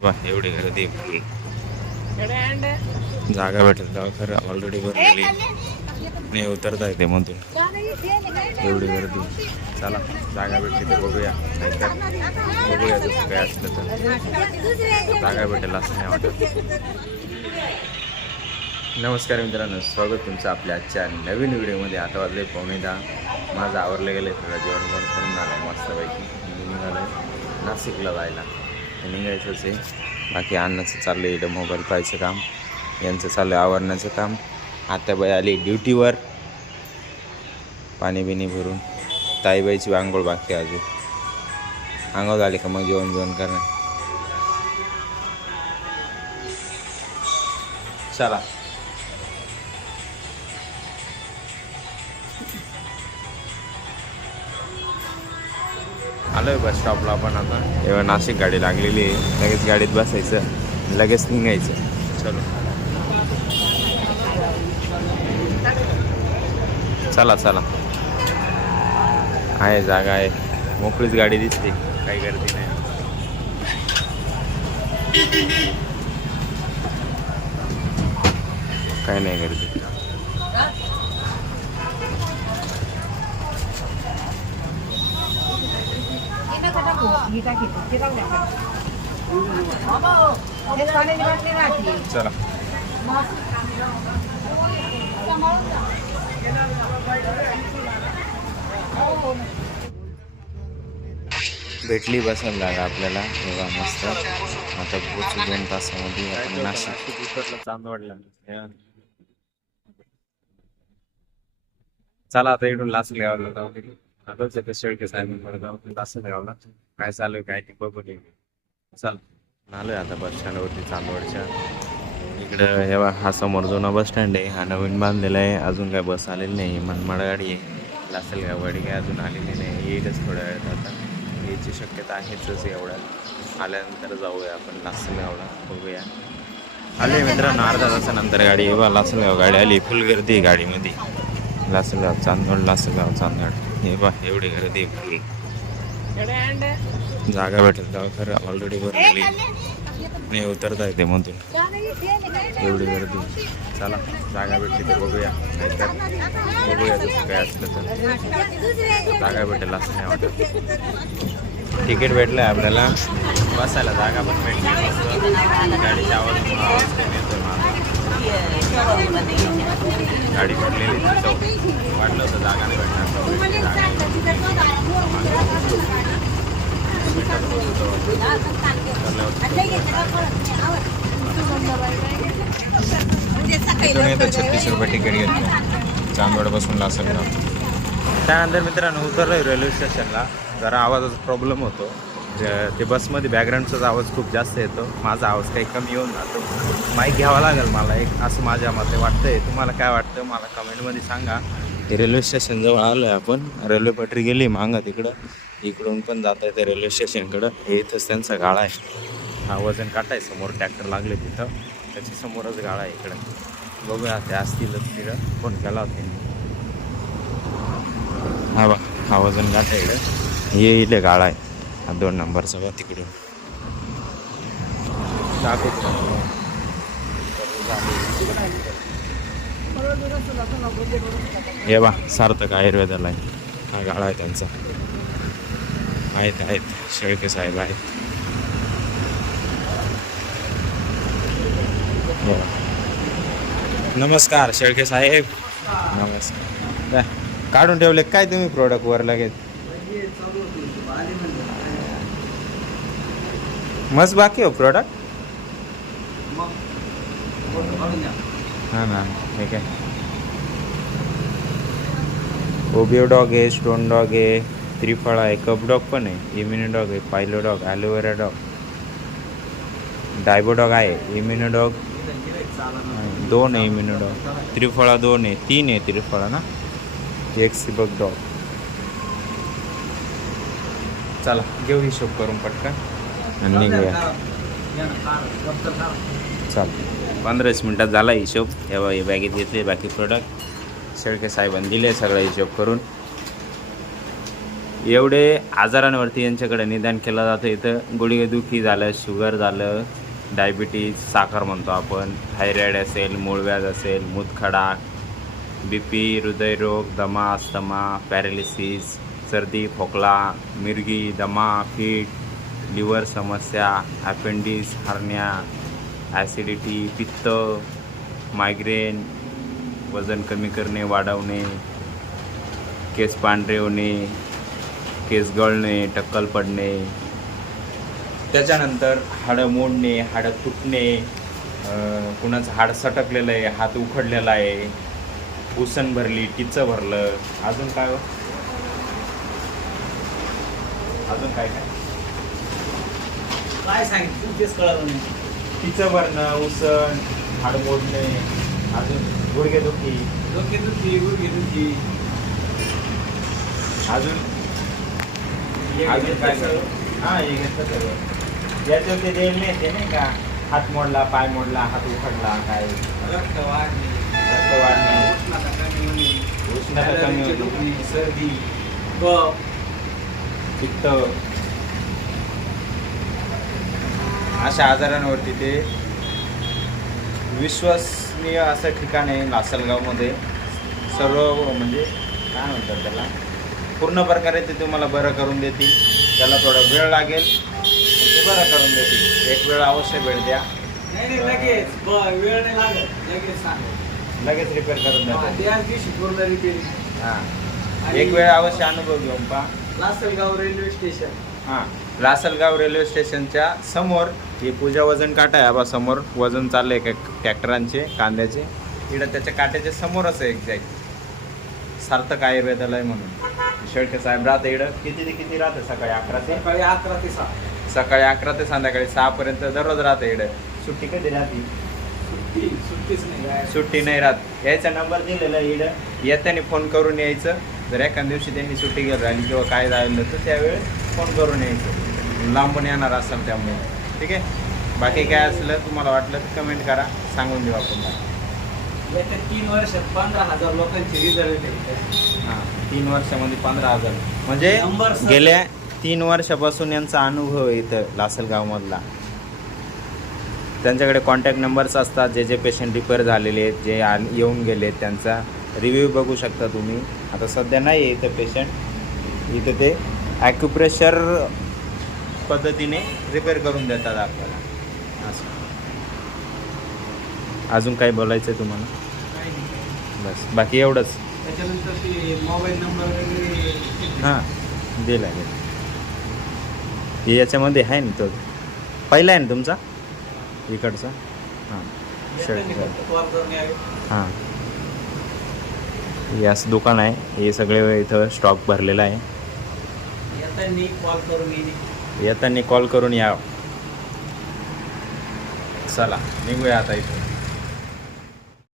एवढी गर्दी फुल जागा भेटेल तेव्हा खरं ऑलरेडी भरलेली नाही उतरता येते मधून एवढी गर्दी. चला जागा भेटली तर बघूया, नाहीतर बघूया तसं काय असलं तर जागा भेटेल असं नाही वाटत. नमस्कार मित्रांनो, स्वागत तुमचं आपल्या आजच्या नवीन व्हिडिओमध्ये. आता वाजले 9:15. माझं आवरलं गेलं, थोडं जेवण करून झालं मस्तपैकी. निघालं नाशिकला जायला, निघायचंच आहे. बाकी अन्नाचं चाललं आहे, इथं मोबाईल पाहायचं काम, यांचं चाललं आहे आवरण्याचं काम. आत्याबाई आली ड्युटीवर, पाणी बिणी भरून. ताईबाईची आंघोळ बाकी अजून. आंघोळ झाली का मग जेवण करणं. चला आलो आहे बस स्टॉपला आपण आता. तेव्हा नाशिक गाडी लागलेली आहे, लगेच गाडीत बसायचं, लगेच निघायचं. चलो चला चला, आहे जागा आहे, मोकळीच गाडी दिसते, काही गर्दी नाही. काही नाही गर्दी. चला भेटली बसायला जागा आपल्याला. तेव्हा मस्त. आता पोचू 2 तासामध्ये आपण नाशिक. चांदवडला चला आता इकडून लासलगावला जाऊ. आताच येते शेळके साहेब जाऊ लासलगावला. काय चालू आहे काय ते बघू. चल आलोय आता बस स्टँडवरती चांदवडच्या इकडं. हे हा समोर जुना बस स्टँड आहे, हा नवीन बांधलेला आहे. अजून काय बस आलेली नाही, मनमाड गाडी आहे. लासलगाव गाडी काय अजून आलेली नाही, येईलच थोड्या वेळात. आता यायची शक्यता आहेच एवढ्यात. आल्यानंतर जाऊया आपण लासलगावला, बघूया. आले मित्रांनो, अर्धा तासानंतर गाडी येवा. लासलगाव गाडी आली, फुल गर्दी गाडीमध्ये. लासलगाव चांदवड, लासलगाव चांदवड. हे बा एवढी गर्दी फुल. जागा भेटेल तेव्हा खरं ऑलरेडी भरलेली नाही उतरता येते मधून एवढी गर्दी. चला जागा भेटली तर बघूया, नाहीतर बघूया तसं काय असलं तर जागा भेटेल असं नाही वाटत. तिकीट भेटलं आहे आपल्याला, बसायला जागा पण भेटली. गाडीच्या आवाज गाडी भरलेली, वाटलं होतं जागा नाही भेटणार. इथून येतं 36 रुपये तिकीट घेतलं चांदवडपासून लासलगाव. त्यानंतर मित्रांनो उतरलो रेल्वे स्टेशनला. जरा आवाजाचा प्रॉब्लेम होतो, ते बसमध्ये बॅकग्राऊंडचाच आवाज खूप जास्त येतो. माझा आवाज काही कमी येऊन जातो. माईक घ्यावा लागेल मला एक, असं माझ्या मते वाटतंय. तुम्हाला काय वाटतं मला कमेंटमध्ये सांगा. ते रेल्वे स्टेशनजवळ आलो आहे आपण. रेल्वे पटरी गेली मागं तिकडं, इकडून पण जाता येते रेल्वे स्टेशनकडं. हे इथंच त्यांचा गाळा आहे. हा वजन काटाय समोर ट्रॅक्टर लागले तिथं, त्याच्या समोरच गाळा आहे इकडं. बघूया ते असतीलच तिकडं, फोन केला होता. हा बा हा वजन काटा इकडं, हे इले गाळा आहे. हा 2 नंबरचा बा तिकडून टाकू. हे बा सार्थक आयुर्वेदाला आहे, हा गाळा आहे त्यांचा. आहेत शेळके साहेब आहेत. नमस्कार शेळके साहेब. नमस्कार. काढून ठेवले काय तुम्ही प्रोडक्ट वर लगेच? मस्त बाकी हो प्रोडक्ट. हां ना ठीक आहे. ओबिओ डॉग आहे, स्टोन डॉग आहे, त्रिफळा आहे, कप डॉग पण आहे, इम्युनो डॉग आहे, पायलो डॉग, ॲलोवेरा डॉग, डायबो डॉग आहे, इम्युनो डॉग 2 आहे, इम्युनो डॉग, त्रिफळा 2 आहे, 3 आहे त्रिफळा ना, 1 सिबक डॉग. चला घेऊ हिशोब करून पटकन आणि निघूया. चल 15 मिनटात झाला हिशोब. हे बॅगेत घेतले बाकी प्रोडक्ट. शेळके साहेबांनी दिले सगळा हिशोब करून. एवढे आजारांवरती यांच्याकडे निदान केलं जातं. इथं गुडघेदुखी झालं, शुगर झालं, डायबिटीज, साखर म्हणतो आपण, थायरॉईड असेल, मूळव्याध असेल, मूतखडा, BP, हृदयरोग, दमा, अस्थमा, पॅरालिसिस, सर्दी, खोकला, मिरगी, दमा, फिट, लिव्हर समस्या, अपेंडिक्स, हर्निया, ॲसिडिटी, पित्त, मायग्रेन, वजन कमी करणे, वाढवणे, केस पांढरे होणे, केस गळणे, टक्कल पडणे, त्याच्यानंतर हाडं मोडणे, हाडं तुटणे, कुणाचं हाड सटकलेलं आहे, हात उखडलेला आहे, उसण भरली, टिचं भरलं, अजून काय अजून काय काय काय सांगितलं तेच कळलं नाही. टिचं भरणं, उसण, हाड मोडणे, अजून गुडघेदुखी, डोकेदुखी, गुडघेदुखी, अजून अजून काय हां हे घेतलं सगळं. याच्यावरती देईल नाही ते नाही का, हात मोडला, पाय मोडला, हात उखडला, काय रक्त वाढणे, रक्त वाढणे, उष्णता कमी होणे, उष्णता कमी ॲलर्जी, होणे, दुखणे, सर्दी, कफ, पित्त, अशा आजारांवरती ते विश्वसनीय असं ठिकाण आहे लासलगावमध्ये. सर्व म्हणजे काय म्हणतात त्याला, पूर्ण प्रकारे ते तुम्हाला बरं करून देतील. त्याला थोडा वेळ लागेल, पण ते बरं करून देतील. एक वेळ अवश्य वेळ द्या. नाही लगेच वेळ नाही लागत, लगेच सांग, लगेच रिपेअर करून द्या. त्याच दिवशी पूर्ण रिपेअरिंग. हां, एक वेळ अवश्य अनुभव घेऊन पहा. Lasalgaon railway station. हां, लासलगाव रेल्वे स्टेशनच्या समोर ही पूजा वजन काटा आहे. आबा समोर वजन चाललं आहे का ट्रॅक्टरांचे, कांद्याचे. इकडं त्याच्या काट्याच्या समोरच आहे एक्झॅक्ट सार्थक आयुर्वेदालय म्हणून. शेळके साहेब राहते इकडं. किती ते किती राहते? सकाळी 11 ते सकाळी 11 ते 6. सकाळी 11 ते संध्याकाळी 6 पर्यंत दररोज राहते इकडं. सुट्टी कधी राहते? सुट्टीच नाही काय. सुट्टी नाही राहत. यायचा नंबर दिलेला आहे इकडं. येत्याने फोन करून यायचं. जर एखाद्या दिवशी त्यांनी सुट्टी घेऊन राहिली किंवा काय झालं तर त्यावेळेस फोन करून यायचं. लांबून येणार असाल त्यामुळे. ठीक आहे. बाकी काय असलं तुम्हाला वाटलं तर कमेंट करा, सांगून देऊ आपण. येत्या 3 वर्षात 15,000 लोकांचे रिझल्ट आहे. हां, 3 वर्षामध्ये 15,000 म्हणजे नंबर सर. गेल्या 3 वर्षापासून यांचा अनुभव आहे इथं लासलगावमधला. त्यांच्याकडे कॉन्टॅक्ट नंबर्स असतात. जे जे पेशंट रिपेअर झालेले आहेत, जे येऊन गेले त्यांचा रिव्ह्यू बघू शकता तुम्ही. आता सध्या नाही आहे इथं पेशंट. इथं ते ॲक्युप्रेशर पद्धतीने रिपेअर करून देतात आपल्याला. असं अजून काही बोलायचं आहे तुम्हाला? काही नाही. बस बाकी एवढंच. त्याच्यानंतर ते मोबाईल नंबर वगैरे. हां, दिला आहे. हे याच्यामध्ये आहे ना, तो पहिला आहे ना तुमचा इकडचा? हां, हां, याच दुकान आहे. हे सगळे इथं स्टॉक भरलेला आहे. येताना कॉल करून या. चला निघूया आता इथं.